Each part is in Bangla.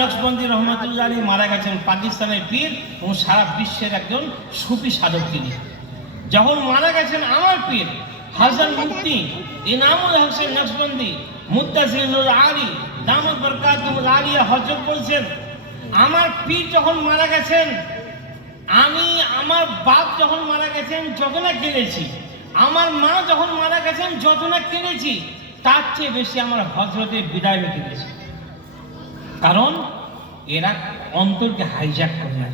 নকশবন্দি রহমতুল্লাহ আলাইহি মারা গেছেন, পাকিস্তানের পীর এবং সারা বিশ্বের একজন সুফি সাধক তিনি। যখন মারা গেছেন আমার পীর হাসান মুফতি ইনামুল হোসেন নকশবন্দি মুত্তাসিলুল আলী দামাত বরকাতুল আলিয়া হযরত বলছেন, আমার পীর যখন মারা গেছেন, আমি আমার বাপ যখন মারা গেছেন যত না কেঁদেছি, আমার মা যখন মারা গেছেন যত না কেঁদেছি, তার চেয়ে বেশি আমার হযরতের বিদায় নিয়ে কেঁদেছি। কারণ এরা অন্তরকে হাইজ্যাক করে না।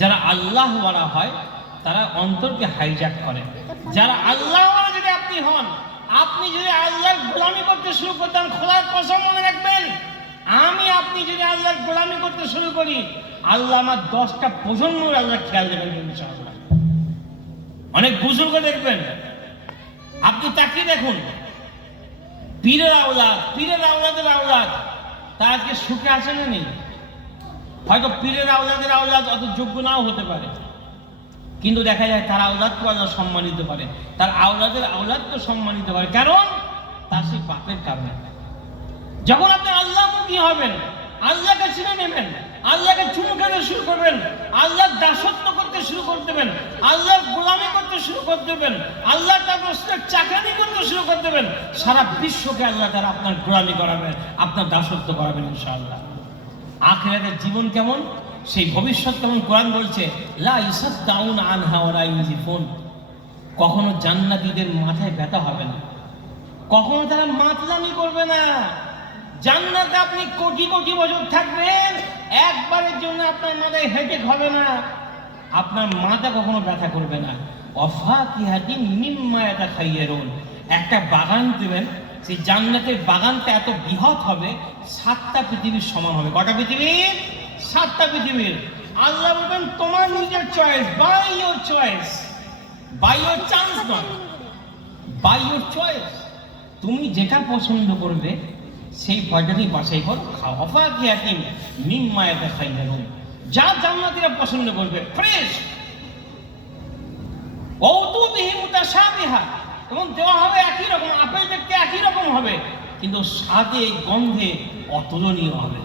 যারা আল্লাহ ওয়ালা হয় তারা অন্তরকে হাইজ্যাক করে। যারা আল্লাহ ওয়ালা যদি আপনি হন, আপনি যদি আল্লাহর গোলামি করতে শুরু করতেন, খোদার কসম মনে রাখবেন, আপনি যদি আল্লাহর গোলামি করতে শুরু করি, আল্লাহ আমার 10টা প্রজন্ম আল্লাহ খেয়াল দেবেন ইনশাআল্লাহ। অনেক বুজুর্গ দেখবেন, আপনি তাকিয়ে দেখুন, পীরের আওলাদ, পীরের আওলাদের আওলাদ, তা আজকে সুখে আছে না নেই? হয়তো পীরের আওলাদের আওলাদ অত যোগ্য নাও হতে পারে, কিন্তু দেখা যায় তার আওলাদকে আল্লাহ সম্মানিত করে, তার আওলাদের আওলাদকে সম্মানিত করে। কারণ তার সেই পাপের কারণে। যখন আপনি আল্লাহমুখী হবেন, আল্লাহকে চিনে নেবেন, আল্লাহকে চুমু খেতে শুরু করবেন, আল্লাহর দাসত্ব করতে শুরু করতে দেবেন, আল্লাহর গোলামি করতে শুরু করতে দেবেন, আল্লাহ তার রসুলের চাকরি করতে শুরু করতে দেবেন, সারা বিশ্বকে আল্লাহ তারা আপনার গোলামি করাবেন, আপনার দাসত্ব করাবেন ইনশাআল্লাহ। আখিরাতের জীবন কেমন, সেই ভবিষ্যৎ কেমন, কোরআন বলছে লা ইসাদদাউন আনহা ওয়া লা ইউজিফুন। কখনো জান্নাতীদের মাথায় ব্যথা হবে না, কখনো তারা মাতলামি করবে না। জান্নাতে আপনি কোটি কোটি বছর থাকবেন, একবারের জন্য আপনার মাথায় হেডেক হবে না, আপনার মাথা কখনো ব্যথা করবে না। ওয়াফাকিহাতিন মিম্মা ইয়াতাখায়্যারুন। একটা বাগান দেবেন, সেই জান্নাতের বাগানটা এত বৃহৎ হবে, 7টা পৃথিবীর সমান হবে। কটা পৃথিবী? 7টা পৃথিবীর। আল্লাহ বলবেন তোমার নিজের choice, by your choice, by your chance not, by your choice. তুমি যেটা পছন্দ করবে সেই পয়টাকেই বাছাই করো, খাও। ওয়াফাকিহাতিন মিম্মা ইয়াতাখায়্যারুন। যা জান্নাতীরা পছন্দ করবে ফ্রেশ। ওয়াউতুবিহি মুতাশাবিহা, এবং দেওয়া হবে একই রকম, আপেল দেখতে একই রকম হবে, কিন্তু স্বাদে গন্ধে অতুলনীয় হবে।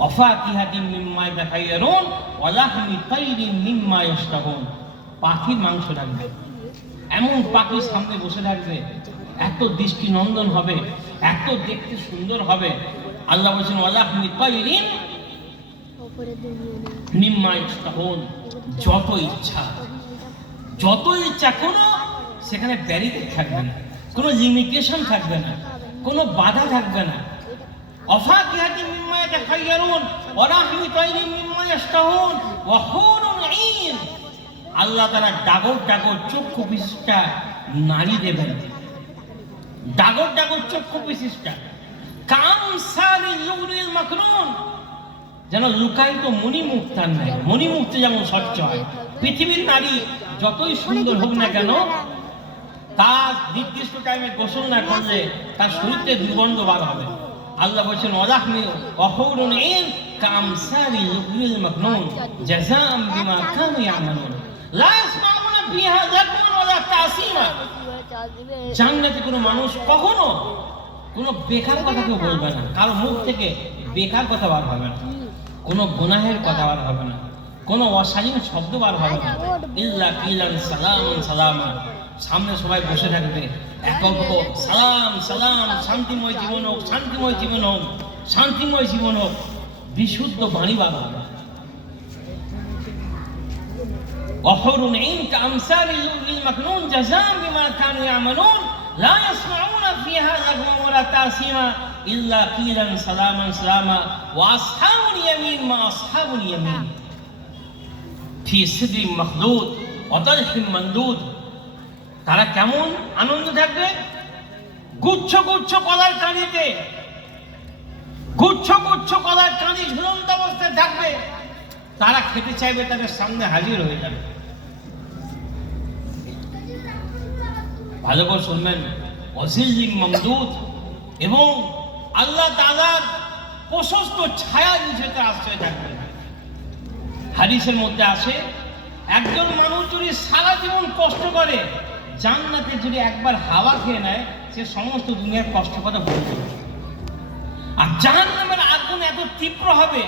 ওয়াফাকিহাতিন মিম্মা ইয়াতাখায়্যারুন ওয়া লাহমি তায়রিন মিম্মা ইয়াশতাহুন। পাখির মাংস রাখবে, এমন পাখির সামনে বসে থাকবে, এত দৃষ্টি নন্দন হবে, এত দেখতে সুন্দর হবে। আল্লাহ বলছেন ওয়া লাহমি তায়রিন মিম্মা ইয়াশতাহুন। যত ইচ্ছা, যত ইচ্ছা, কোনো সেখানে ব্যারিকেড থাকবে না, কোনো লিমিটেশন থাকবে না, কোনো বাধা থাকবে না। ওয়াফাকিহাতিন মিম্মা ইয়াতাখায়্যারুন ওয়া লাহমি তায়রিন মিম্মা ইয়াশতাহুন ওয়া হুরুন ঈন। আল্লাহ তাআলা ডাগর ডাগর চক্ষু বিশিষ্টা নারী দেবেন, ডাগর ডাগর চক্ষু বিশিষ্টা, কামসালিল লুলুল মাকনুন, যেন লুকায়িত মণিমুক্তার নাই। মণিমুক্ত যেমন স্বচ্ছ হয়, পৃথিবীর নারী যতই সুন্দর হোক না কেন, তার নির্দিষ্ট টাইমে গোসল না করলে তার শরীরে দুর্গন্ধ বার হবে। আল্লাহ বলছেন ওয়ালাহমি ওয়া হুরুন ঈন কামসালিল লুলুল মাকনুন জাযাআম বিমা কানু ইয়ামালুন লা ইয়াসমাউনা ফিহা লাগওয়ান ওয়ালা তাসীমা। জান্নাতে কোনো মানুষ কখনো কোনো বেকার কথা কেউ বলবে না, কারো মুখ থেকে বেকার কথা বার হবে না, কোনো গুনাহের কথা বার হবে না, কোনো অশালীন শব্দ বার হবে না। ইল্লা কিলান সালামান সালামা। সামনে সবাই বসে থাকবে, এক অপর সালাম সালাম, শান্তিময় জীবন হোক, শান্তিময় জীবন হোক, শান্তিময় জীবন হোক, বিশুদ্ধ বাণী বার হবে। وحور عين كأمثال اللؤلؤ المكنون جزاء بما كانوا يعملون لا يسمعون فيها لغوا ولا تأثيما إلا قيلا سلاما سلاما وأصحاب اليمين ما أصحاب اليمين في سدر مخضود وطلح ممدود। তারা কেমন আনন্দ থাকবে? গুচ্ছ গুচ্ছ কলার কাঁদিতে, গুচ্ছ গুচ্ছ কলার কাঁদি ঝুলন্ত অবস্থায় থাকবে, তারা খেতে চাইবে, তাদের সামনে হাজির হয়ে যাবে। ভালো করে শুনবেন, ওয়াজিল্লিম মামদুদ, এবং আল্লাহ তাআলার প্রশস্ত ছায়া নিচে আশ্রয় থাকবে। হাদিসের মধ্যে আসে, একজন মানুষ যদি সারা জীবন কষ্ট করে, জান্নাতে যদি একবার হাওয়া খেয়ে নেয়, সে সমস্ত দুনিয়ার কষ্ট কথা ভুলে যাবে। আর জাহান্নামের আগুন এত তীব্র হবে,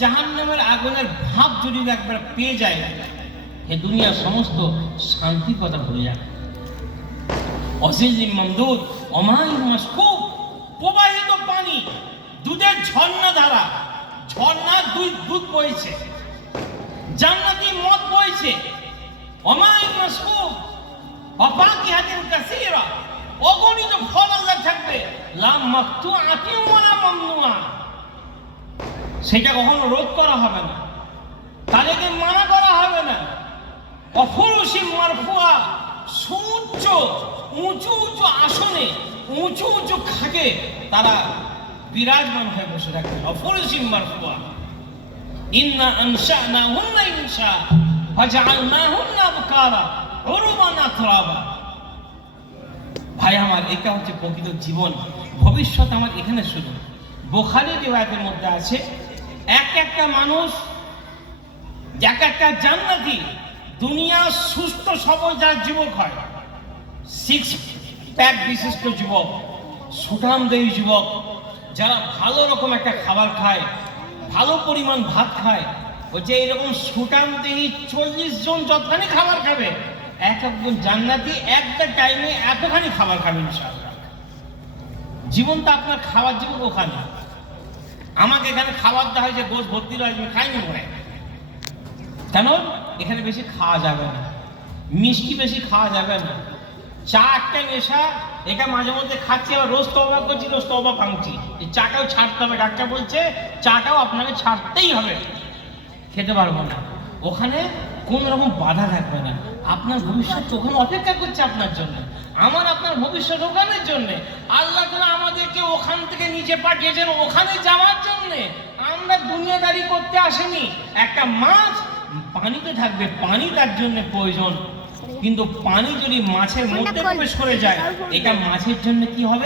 জাহান্নামের আগুনের ভাব যদি একবার পেয়ে যায়, এ দুনিয়ার সমস্ত শান্তি কথা ভুলে যাবে। অজিল মামদুদ অমায়ুন মাসকুব, প্রবাহিত পানি, দুধের ঝর্ণা ধারা, ঝর্ণা দুধ বইছে, জান্নাতি মদ বইছে। অমায়ুন মাসকুব ওয়াফাকিহাতিন কাসীরা, অগণিত ফল আল্লাহ থাকবে। লা মাকতুআতিন ওয়ালা মামনুআ, সেটা কখনো রোধ করা হবে না, তাদেরকে মানা করা হবে না। অফুরুশিম মারফুআ, সুউচ্চ উঁচু উঁচু আসনে, উঁচু উঁচু খাটে তারা বিরাজমান হয়ে বসে থাকবে। অফুরুশিম মারফুআ। ইন্না আনশানাহুন্না ইনশা ফাজআলনাহুন্না আবকারা উরবান আতরাবা। ভাই আমার, এটা হচ্ছে প্রকৃত জীবন। ভবিষ্যৎ আমার এখানে শুরু। বুখারী রিওয়ায়াতের মধ্যে আছে, একটা মানুষ, একটা জান্নাতি, দুনিয়া সুস্থ সবল যার যুবক হয়, 6 প্যাক বিশিষ্ট যুবক, সুঠামদেহী যুবক, যারা ভালো রকম একটা খাবার খায়, ভালো পরিমাণ ভাত খায়, বলছে এইরকম সুঠামদেহী 40 জন যতখানি খাবার খাবে, একজন জান্নাতি একটা টাইমে এতখানি খাবার খাবে ইনশাআল্লাহ। জীবনটা আপনার খাওয়ার জীবন ওখানে। আমাকে এখানে খাবার দেওয়া হয়েছে, গোশ ভর্তি রয়েছে, আমি খাইনি মনে, কেন? এখানে বেশি খাওয়া যাবে না, মিষ্টি বেশি খাওয়া যাবে না, চা একটা নেশা, এটা মাঝে মধ্যে খাচ্ছি, আবার রোজ তওবা করছি, রোজ তওবা ভাঙছি। এই চাটাও ছাড়তে হবে, ডাক্তার বলছে চাটাও আপনাকে ছাড়তেই হবে, খেতে পারবো না। ওখানে কোন রকম বাধা থাকবে না। আপনার ভবিষ্যৎ ওখানে অপেক্ষা করছে আপনার জন্য, আমার আপনার ভবিষ্যৎ ওখানের জন্য। আল্লাহ তাআলা আমাদেরকে ওখান থেকে নিচে পাঠিয়েছেন ওখানে যাওয়ার জন্য। আমরা দুনিয়াদারি করতে আসেনি। একটা মাছ পানিতে থাকবে, পানি তার জন্য প্রয়োজন, কিন্তু পানি যদি মাছের মধ্যে প্রবেশ করে যায়, এটা মাছের জন্য কি হবে?